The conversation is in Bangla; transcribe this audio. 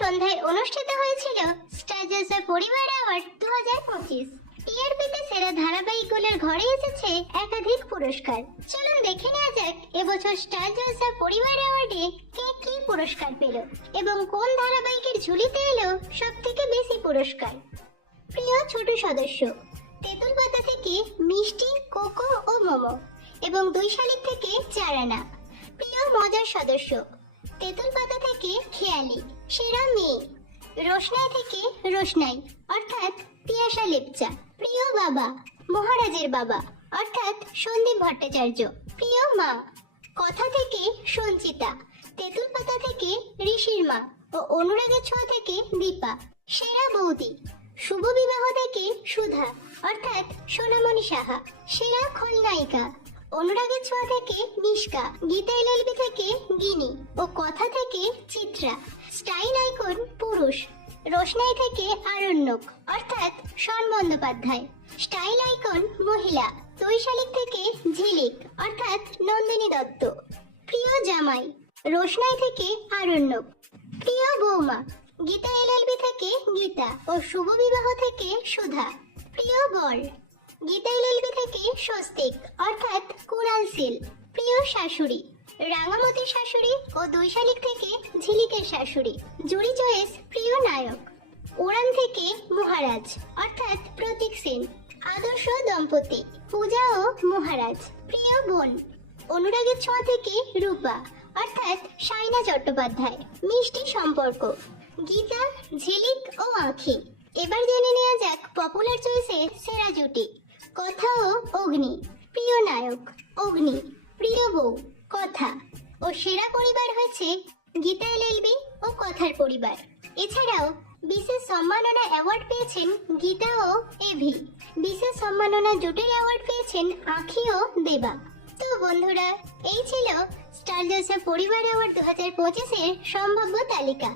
সন্ধ্যায় অনুষ্ঠিত হয়েছিল স্টার জলসা পরিবার অ্যাওয়ার্ড 2025। টিআরপিতে সেরা ধারাবাহিকগুলোর ঘরে এসেছে একাধিক পুরস্কার। চলুন দেখে নেওয়া যাক এবছর স্টার জলসা পরিবার অ্যাওয়ার্ডে কে কি পুরস্কার পেল এবং কোন ধারাবাহিকের ঝুলিতে এলো সব থেকে বেশি পুরস্কার। প্রিয় ছোট সদস্য, তেঁতুল পাতা থেকে মিষ্টি, কোকো ও মোমো এবং 2 শালিক থেকে চারানা। প্রিয় মজার সদস্য, তেঁতুল পাতা থেকে খেয়ালি। সেরা মেয়ে, রোশনাই থেকে রোশনাই অর্থাৎ তিয়াশা লেপচা। প্রিয় বাবা, মহারাজের বাবা অর্থাৎ সন্দীপ ভট্টাচার্য। প্রিয় মা, কথা থেকে সঞ্চিতা, তেঁতুল পাতা থেকে ঋষির মা ও অনুরাগের ছোঁয়া থেকে দীপা। সেরা বৌদি, শুভ বিবাহ থেকে সুধা অর্থাৎ সোনামণি সাহা। সেরা খলনায়িকা, অনুরাগের ছোঁয়া থেকে নিষ্কা, গীতা এলএলবি থেকে গিনি ও কথা থেকে চিত্রা। স্টাইল আইকন পুরুষ, রোশনাই থেকে আরণ্যক অর্থাৎ শন বন্দ্যোপাধ্যায়। স্টাইল আইকন মহিলা, 2 শালিক থেকে ঝিলিক অর্থাৎ নন্দিনী দত্ত। প্রিয় জামাই, রোশনাই থেকে আরণ্যক। প্রিয় বৌমা, গীতা এলএলবি থেকে গীতা ও শুভ বিবাহ থেকে সুধা। প্রিয় বর, গীতা এলএলবি থেকে স্বস্তিক অর্থাৎ কুণাল শীল। প্রিয় শাশুড়ি, রাঙামতির শাশুড়ি ও 2 শালিক থেকে ঝিলিকের শাশুড়ি। জুরি চয়েস প্রিয় নায়ক, উড়ান থেকে মহারাজ অর্থাৎ প্রতীক সেন। আদর্শ দম্পতি, পূজা ও মহারাজ। প্রিয় বোন, অনুরাগের ছোঁয়া থেকে রূপা অর্থাৎ সাইনা চট্টোপাধ্যায়। মিষ্টি সম্পর্ক, গীতা, ঝিলিক ও আঁখি। এবার জেনে নেওয়া যাক পপুলার চয়েসে সেরা জুটি। কথা ও অগ্নি। প্রিয় নায়ক অগ্নি, প্রিয় বউ কথা ও সেরা পরিবার হয়েছে গীতা এলএলবি ও কথার পরিবার। এছাড়াও বিশেষ সম্মাননা অ্যাওয়ার্ড পেয়েছেন গীতা ও এভি। বিশেষ সম্মাননা জুটির অ্যাওয়ার্ড পেয়েছেন আঁখি ও দেবা। তো বন্ধুরা, এই ছিল স্টার জলসা পরিবার অ্যাওয়ার্ড 2025 এর সম্ভাব্য তালিকা।